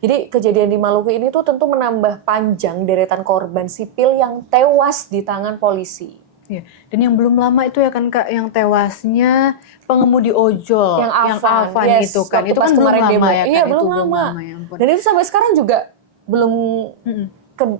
Jadi kejadian di Maluku ini tuh tentu menambah panjang deretan korban sipil yang tewas di tangan polisi. Iya. Dan yang belum lama itu ya kan Kak, yang tewasnya pengemudi ojol, Yang Afan, yes, itu kan. waktu Itu pas kan belum kemarin lama demo. ya Iya, kan, itu belum belum lama. lama ya ampun. Dan itu sampai sekarang juga belum,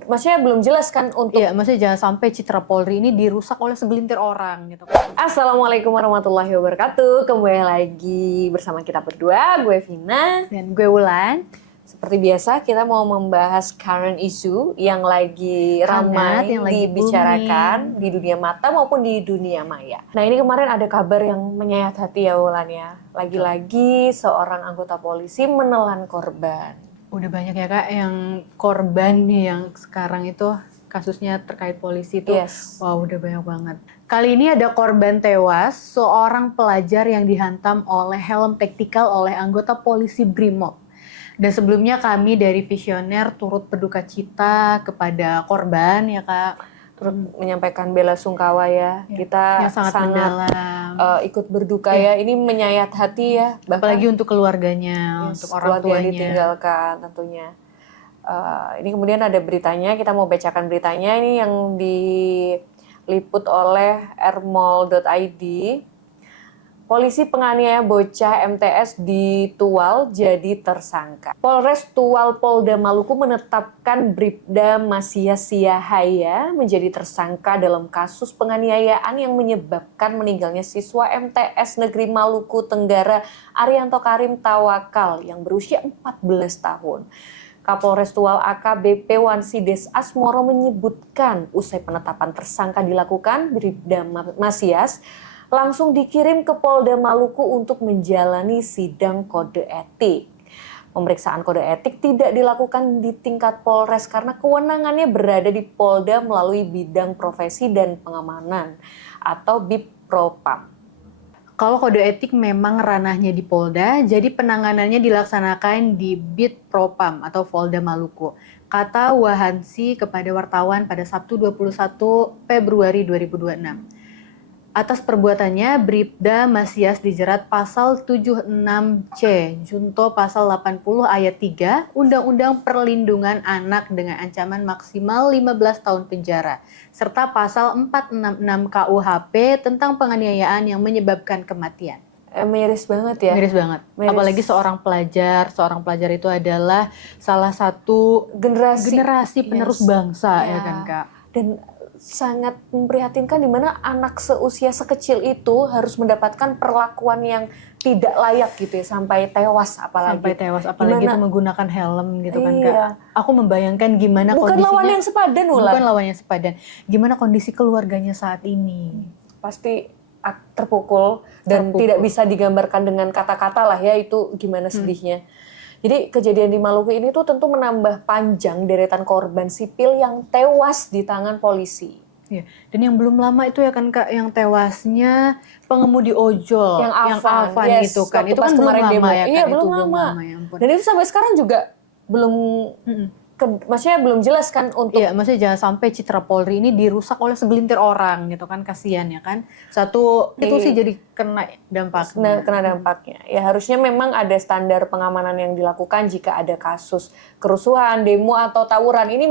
maksudnya belum jelas kan untuk... Iya, maksudnya jangan sampai citra Polri ini dirusak oleh segelintir orang gitu kan. Assalamualaikum warahmatullahi wabarakatuh. Kembali lagi bersama kita berdua, gue Vina. Dan gue Wulan. Seperti biasa kita mau membahas current issue yang lagi ramai yang lagi dibicarakan di dunia mata maupun di dunia maya. Nah, ini kemarin ada kabar yang menyayat hati ya Wulan ya. Lagi-lagi seorang anggota polisi menelan korban. Udah banyak ya Kak yang korban nih yang sekarang itu kasusnya terkait polisi itu. Yes. Wow, udah banyak banget. Kali ini ada korban tewas, seorang pelajar yang dihantam oleh helm taktikal oleh anggota polisi Brimob. Dan sebelumnya kami dari Visioner turut berduka cita kepada korban ya Kak. Turut menyampaikan bela sungkawa ya. Kita yang sangat mendalam. Ikut berduka ya. Ini menyayat hati ya. Bahkan, apalagi untuk keluarganya, untuk orang tuanya. Yang ditinggalkan tentunya. Ini kemudian ada beritanya, kita mau bacakan beritanya. Ini yang diliput oleh rmol.id. Polisi penganiaya bocah MTS di Tual jadi tersangka. Polres Tual Polda Maluku menetapkan Bribda Masias Siahaya menjadi tersangka dalam kasus penganiayaan yang menyebabkan meninggalnya siswa MTS Negeri Maluku Tenggara Arianto Karim Tawakal yang berusia 14 tahun. Kapolres Tual AKBP Wansides Asmoro menyebutkan usai penetapan tersangka dilakukan, Bribda Masias langsung dikirim ke Polda Maluku untuk menjalani sidang kode etik. Pemeriksaan kode etik tidak dilakukan di tingkat Polres karena kewenangannya berada di Polda melalui bidang profesi dan pengamanan atau BIPPROPAM. Kalau kode etik memang ranahnya di Polda, jadi penanganannya dilaksanakan di BIPPROPAM atau Polda Maluku. Kata Wahansi kepada wartawan pada Sabtu 21 Februari 2026. Atas perbuatannya, Bribda Masias dijerat pasal 76C, junto pasal 80 ayat 3, Undang-Undang Perlindungan Anak dengan ancaman maksimal 15 tahun penjara, serta pasal 466 KUHP tentang penganiayaan yang menyebabkan kematian. Miris banget ya. Miris banget. Miris. Apalagi seorang pelajar itu adalah salah satu generasi penerus bangsa ya kan Kak. Dan sangat memprihatinkan di mana anak seusia sekecil itu harus mendapatkan perlakuan yang tidak layak gitu ya, sampai tewas apalagi. Apalagi itu menggunakan helm gitu kan Kak. Aku membayangkan gimana bukan kondisinya. Bukan lawan yang sepadan. Gimana kondisi keluarganya saat ini. Pasti terpukul dan tidak bisa digambarkan dengan kata-kata lah ya, itu gimana sedihnya. Jadi kejadian di Maluku ini tuh tentu menambah panjang deretan korban sipil yang tewas di tangan polisi. Iya. Dan yang belum lama itu ya kan Kak, yang tewasnya pengemudi ojol, yang Afan yes, itu kan. Itu kan belum lama demo. Ya kan. Iya, belum lama. Ya dan itu sampai sekarang juga belum... maksudnya belum jelas kan untuk... Iya, maksudnya jangan sampai citra Polri ini dirusak oleh segelintir orang gitu kan, kasihan ya kan. Satu itu sih jadi kena dampaknya. Kena dampaknya. Ya harusnya memang ada standar pengamanan yang dilakukan jika ada kasus kerusuhan, demo atau tawuran. Ini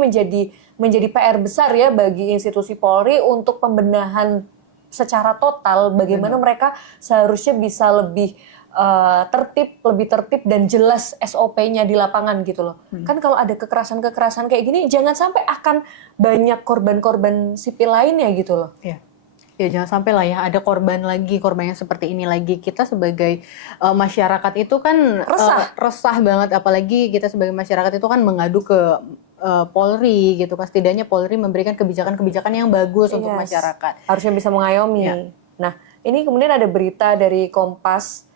menjadi PR besar ya bagi institusi Polri untuk pembenahan secara total bagaimana mereka seharusnya bisa lebih lebih tertib dan jelas SOP-nya di lapangan gitu loh. Kan kalau ada kekerasan-kekerasan kayak gini jangan sampai akan banyak korban-korban sipil lainnya gitu loh. Iya. Ya jangan sampai lah ya ada korban yang seperti ini lagi. Kita sebagai masyarakat itu kan resah banget, apalagi kita sebagai masyarakat itu kan mengadu ke Polri gitu. Setidaknya Polri memberikan kebijakan-kebijakan yang bagus untuk masyarakat. Harusnya bisa mengayomi. Ya. Nah, ini kemudian ada berita dari Kompas.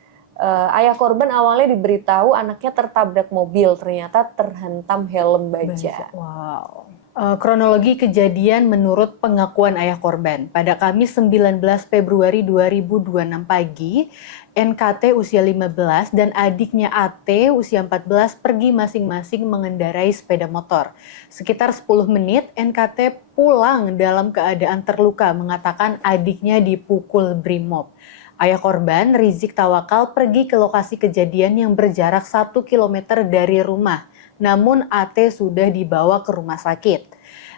Ayah korban awalnya diberitahu anaknya tertabrak mobil, ternyata terhantam helm baja. Wow. Kronologi kejadian menurut pengakuan ayah korban. Pada Kamis 19 Februari 2026 pagi, NKT usia 15 dan adiknya AT usia 14 pergi masing-masing mengendarai sepeda motor. Sekitar 10 menit, NKT pulang dalam keadaan terluka, mengatakan adiknya dipukul Brimob. Ayah korban, Rizik Tawakal, pergi ke lokasi kejadian yang berjarak 1 km dari rumah. namun AT sudah dibawa ke rumah sakit.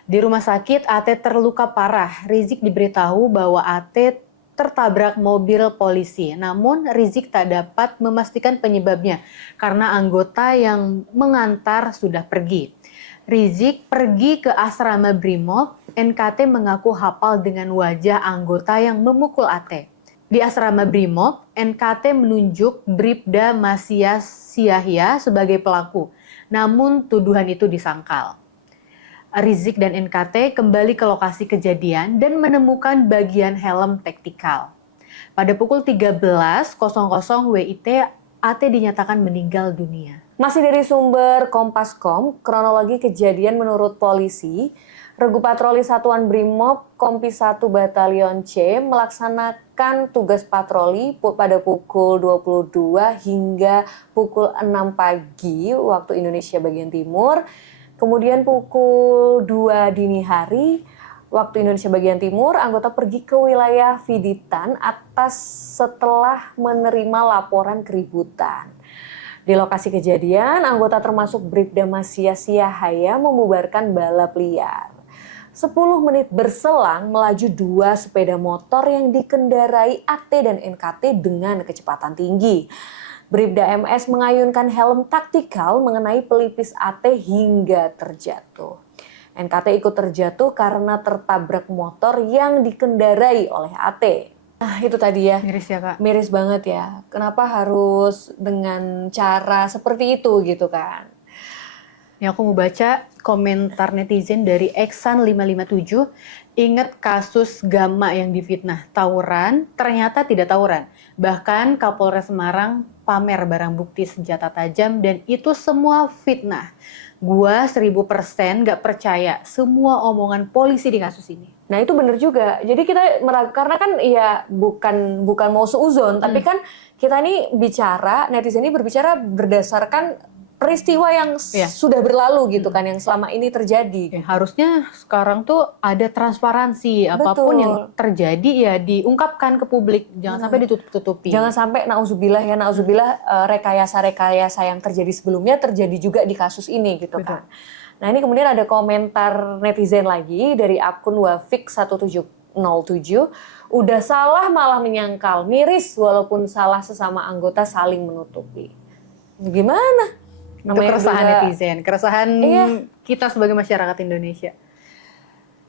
Di rumah sakit, AT terluka parah. Rizik diberitahu bahwa AT tertabrak mobil polisi, namun Rizik tak dapat memastikan penyebabnya karena anggota yang mengantar sudah pergi. Rizik pergi ke asrama Brimob, NKT mengaku hafal dengan wajah anggota yang memukul AT. Di asrama Brimob, NKT menunjuk Bribda Masias Yahya sebagai pelaku, namun tuduhan itu disangkal. Rizik dan NKT kembali ke lokasi kejadian dan menemukan bagian helm taktikal. Pada pukul 13.00 WIT, AT dinyatakan meninggal dunia. Masih dari sumber Kompas.com, kronologi kejadian menurut polisi, Regu Patroli Satuan Brimob Kompi 1 Batalion C melaksanakan tugas patroli pada pukul 22 hingga pukul 6 pagi waktu Indonesia bagian timur. Kemudian pukul 2 dini hari waktu Indonesia bagian timur, anggota pergi ke wilayah Viditan setelah menerima laporan keributan. Di lokasi kejadian, anggota termasuk Bribda Masias Yahya membubarkan balap liar. 10 menit berselang melaju 2 sepeda motor yang dikendarai AT dan NKT dengan kecepatan tinggi. Bribda MS mengayunkan helm taktikal mengenai pelipis AT hingga terjatuh. NKT ikut terjatuh karena tertabrak motor yang dikendarai oleh AT. Nah itu tadi ya. Miris ya Kak? Miris banget ya. Kenapa harus dengan cara seperti itu gitu kan? Ya, aku mau baca komentar netizen dari Eksan557. Ingat kasus Gama yang difitnah, tawuran, ternyata tidak tawuran. Bahkan Kapolres Semarang pamer barang bukti senjata tajam dan itu semua fitnah. Gua 1000% gak percaya semua omongan polisi di kasus ini. Nah itu benar juga. Jadi kita karena kan ya bukan mau seuzon, tapi kan kita ini bicara, netizen ini berbicara berdasarkan peristiwa yang sudah berlalu gitu kan, yang selama ini terjadi. Ya, harusnya sekarang tuh ada transparansi, apapun yang terjadi ya diungkapkan ke publik, jangan sampai ditutup-tutupi. Jangan sampai nauzubillah rekayasa-rekayasa yang terjadi sebelumnya terjadi juga di kasus ini gitu kan. Nah ini kemudian ada komentar netizen lagi dari akun Wafik1707, udah salah malah menyangkal, miris walaupun salah sesama anggota saling menutupi. Gimana? Itu keresahan netizen, keresahan kita sebagai masyarakat Indonesia.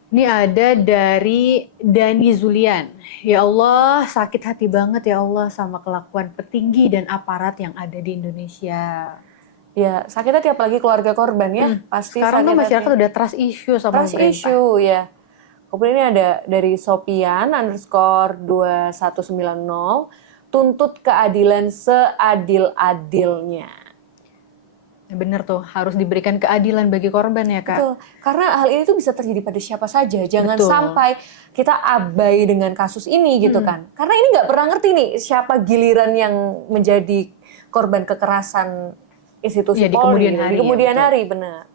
Ini ada dari Dani Zulian. Ya Allah, sakit hati banget ya Allah sama kelakuan petinggi dan aparat yang ada di Indonesia. Ya, sakit hati apalagi keluarga korban ya. Pasti sekarang tuh masyarakat udah trust issue sama pemerintah. Trust issue ya. Kemudian ini ada dari Sopian_2190, tuntut keadilan seadil-adilnya. Ya benar tuh, harus diberikan keadilan bagi korban ya Kak. Betul, karena hal ini tuh bisa terjadi pada siapa saja. Jangan sampai kita abai dengan kasus ini gitu kan. Karena ini nggak pernah ngerti nih siapa giliran yang menjadi korban kekerasan institusi Polri di kemudian hari, benar.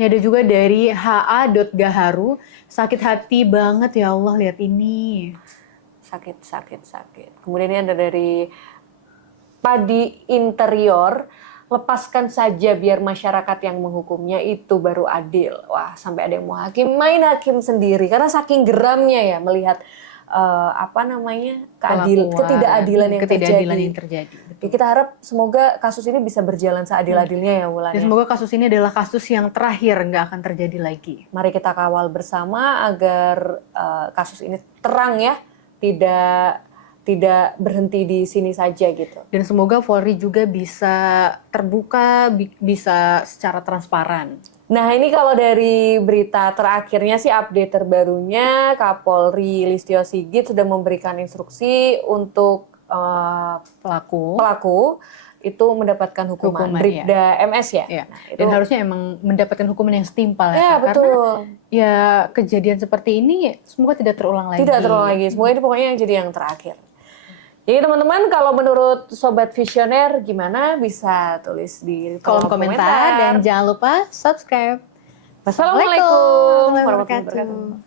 Ini ada juga dari HA.gaharu, sakit hati banget ya Allah lihat ini. Sakit. Kemudian ini ada dari Padi Interior, lepaskan saja biar masyarakat yang menghukumnya itu baru adil. Wah, sampai ada yang mau main hakim sendiri karena saking geramnya ya melihat ketidakadilan yang terjadi. Betul. Kita harap semoga kasus ini bisa berjalan seadil-adilnya ya Wulan. Dan semoga kasus ini adalah kasus yang terakhir, nggak akan terjadi lagi. Mari kita kawal bersama agar kasus ini terang ya, tidak berhenti di sini saja gitu. Dan semoga Polri juga bisa terbuka, bisa secara transparan. Nah ini kalau dari berita terakhirnya sih, update terbarunya Kapolri Listio Sigit sudah memberikan instruksi untuk pelaku itu mendapatkan hukuman Bribda MS ya. Nah, dan harusnya emang mendapatkan hukuman yang setimpal ya. Betul. Karena ya kejadian seperti ini semoga tidak terulang lagi. Tidak terulang lagi. Semoga ini pokoknya yang jadi yang terakhir. Jadi teman-teman kalau menurut Sobat Visioner gimana bisa tulis di kolom komentar. Dan jangan lupa subscribe. Wassalamualaikum warahmatullahi wabarakatuh.